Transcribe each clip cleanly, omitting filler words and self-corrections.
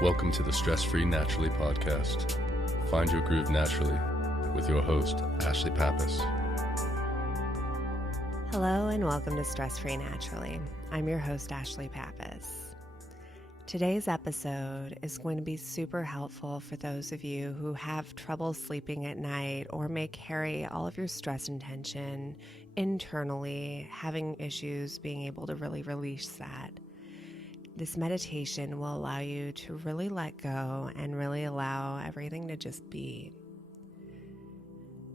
Welcome to the Stress-Free Naturally podcast. Find your groove naturally with your host, Ashlie Pappas. Hello and welcome to Stress-Free Naturally. I'm your host, Ashlie Pappas. Today's episode is going to be super helpful for those of you who have trouble sleeping at night or may carry all of your stress and tension internally, having issues being able to really release that. This meditation will allow you to really let go and really allow everything to just be.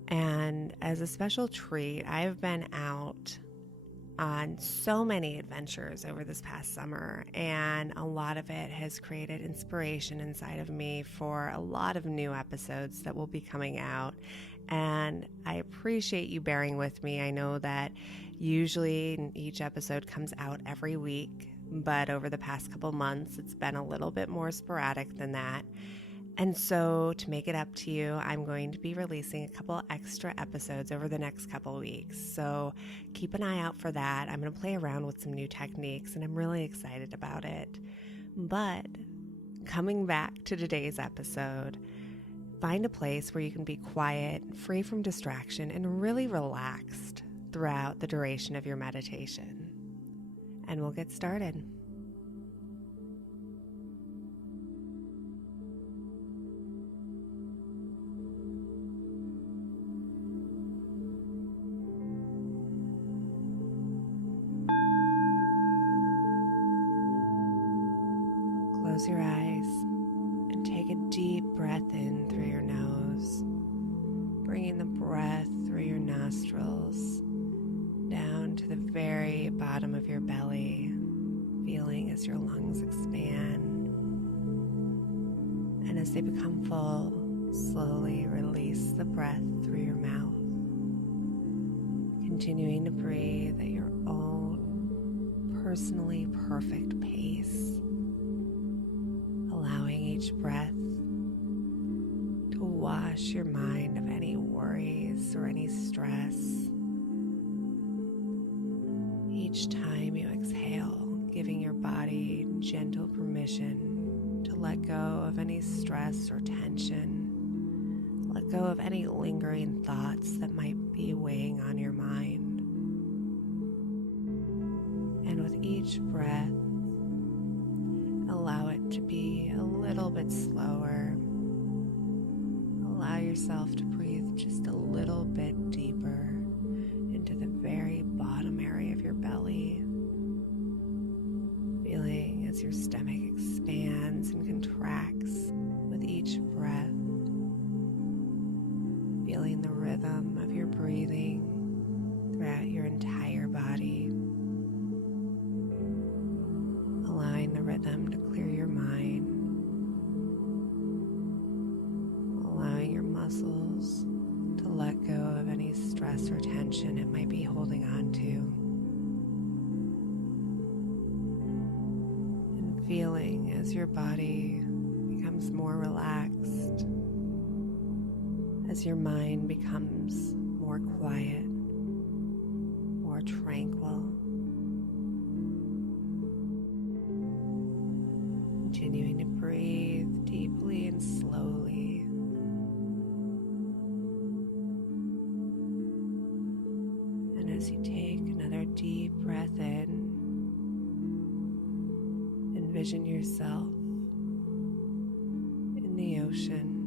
And as a special treat, I've been out on so many adventures over this past summer, and a lot of it has created inspiration inside of me for a lot of new episodes that will be coming out. And I appreciate you bearing with me. I know that usually each episode comes out every week, but over the past couple months, it's been a little bit more sporadic than that. And so to make it up to you, I'm going to be releasing a couple extra episodes over the next couple weeks. So keep an eye out for that. I'm going to play around with some new techniques, and I'm really excited about it. But coming back to today's episode, find a place where you can be quiet, free from distraction, and really relaxed throughout the duration of your meditation. And we'll get started. Close your eyes and take a deep breath in through your nose, bringing the breath through your nostrils down to the very bottom of your belly, feeling as your lungs expand. And as they become full, slowly release the breath through your mouth, continuing to breathe at your own personally perfect pace, allowing each breath to wash your mind of any worries or any stress. Each time you exhale, giving your body gentle permission to let go of any stress or tension, let go of any lingering thoughts that might be weighing on your mind. And with each breath, allow it to be a little bit slower. Allow yourself to breathe just a little bit deeper into the very bottom area of your belly, feeling as your stomach expands and contracts with each breath, feeling the rhythm of your breathing throughout your entire body, allowing the rhythm to clear your mind, allowing your muscles to let go of any stress or tension it might be holding on to, and feeling as your body becomes more relaxed, as your mind becomes more quiet, more tranquil. Continuing to breathe deeply and slowly. And as you take another deep breath in, envision yourself in the ocean,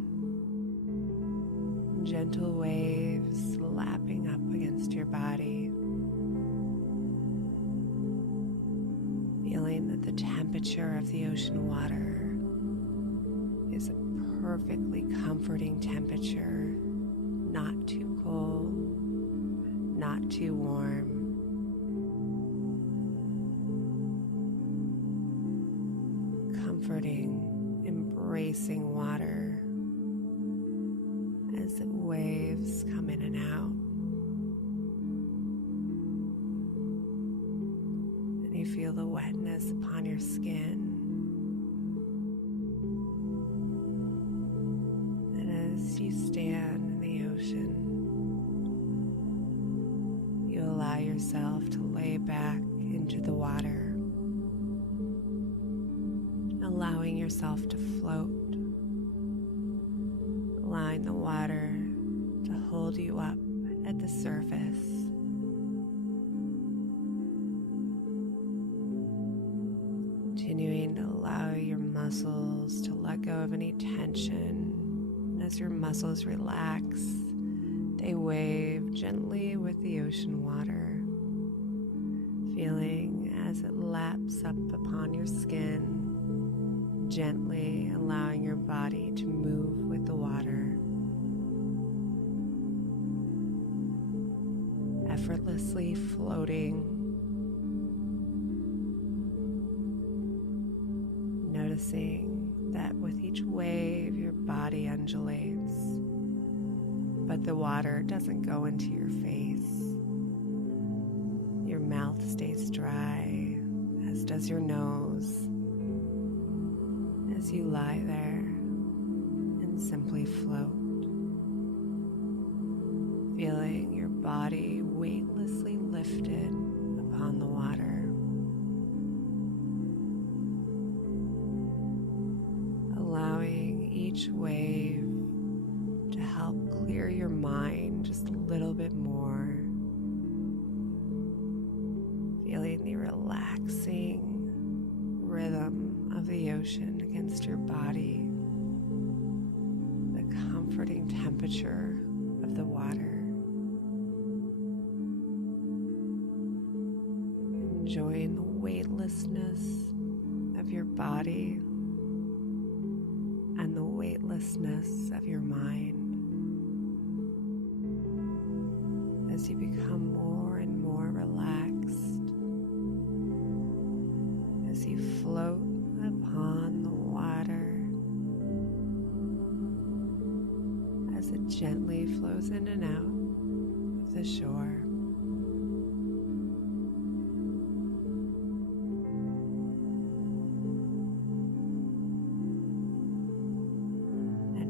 gentle waves lapping up against your body, feeling that the temperature of the ocean water is a perfectly comforting temperature, not too cold, not too warm. Comforting, embracing water as the waves come in and out. And you feel the wetness upon your skin. And as you stand in the ocean, you allow yourself to lay back into the water, allowing yourself to float, allowing the water to hold you up at the surface. Continuing to allow your muscles to let go of any tension. And as your muscles relax, they wave gently with the ocean water, feeling as it laps up upon your skin, gently allowing your body to move with the water, effortlessly floating, noticing that with each wave your body undulates, but the water doesn't go into your face. Your mouth stays dry, as does your nose, as you lie there and simply float, feeling your body weightlessly lifted upon the water. Allowing each wave to help clear your mind just a little bit more. Feeling the relaxing rhythm of the ocean against your body, the comforting temperature of the water. Enjoying the weightlessness of your body and the weightlessness of your mind as you become more and more relaxed, as you float upon the water, as it gently flows in and out of the shore.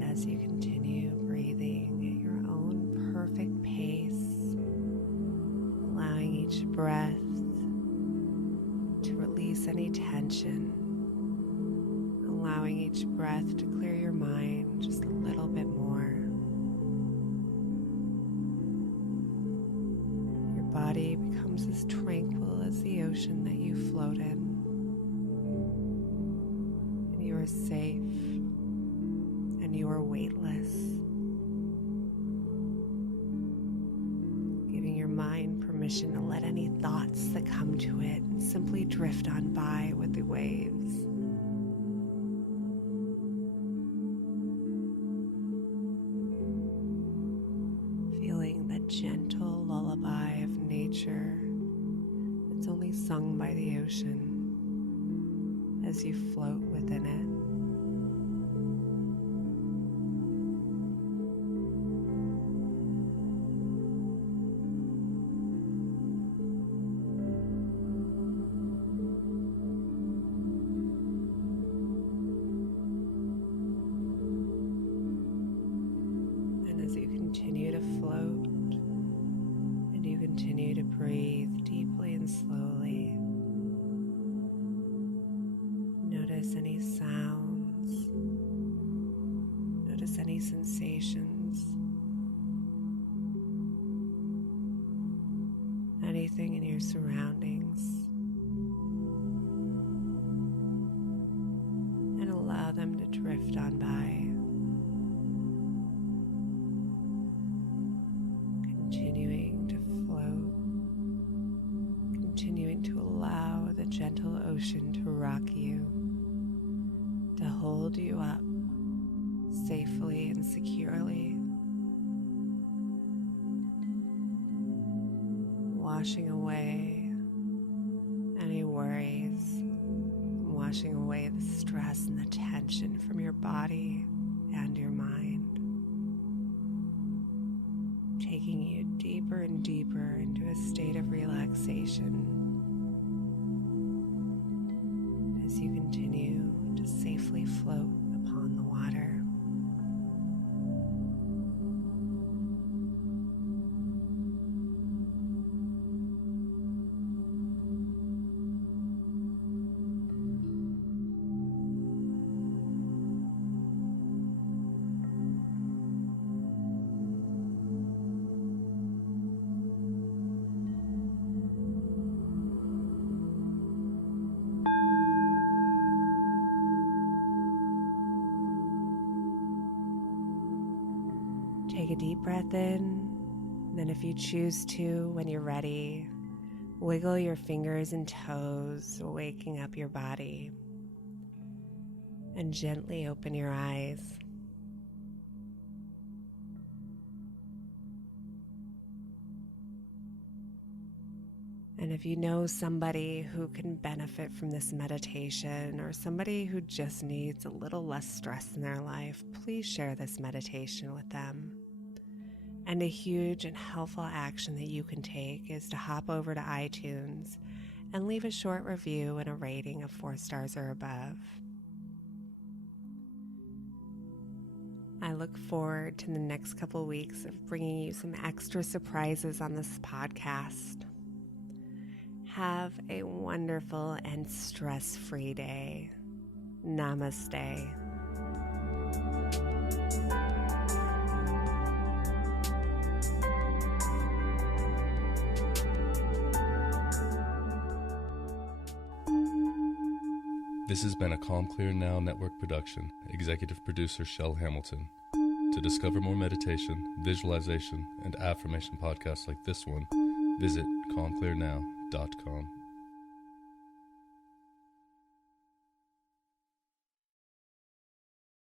As you continue breathing at your own perfect pace, allowing each breath to release any tension, allowing each breath to clear your mind just a little bit more. Your body becomes as tranquil as the ocean that you float in, and you are safe. You are weightless, giving your mind permission to let any thoughts that come to it simply drift on by with the waves. Feeling the gentle lullaby of nature that's only sung by the ocean as you float within it. Continue to float, and you continue to breathe deeply and slowly. Notice any sounds, notice any sensations, anything in your surroundings, and allow them to drift on by. Continuing to float, continuing to allow the gentle ocean to rock you, to hold you up safely and securely, washing away any worries, washing away the stress and the tension from your body and your mind. Taking you deeper and deeper into a state of relaxation as you continue to safely float upon the water. Take a deep breath in. Then if you choose to, when you're ready, wiggle your fingers and toes, waking up your body. And gently open your eyes. And if you know somebody who can benefit from this meditation, or somebody who just needs a little less stress in their life, please share this meditation with them. And a huge and helpful action that you can take is to hop over to iTunes and leave a short review and a rating of 4 stars or above. I look forward to the next couple weeks of bringing you some extra surprises on this podcast. Have a wonderful and stress-free day. Namaste. This has been a Calm Clear Now Network production. Executive producer Shell Hamilton. To discover more meditation, visualization, and affirmation podcasts like this one, visit calmclearnow.com.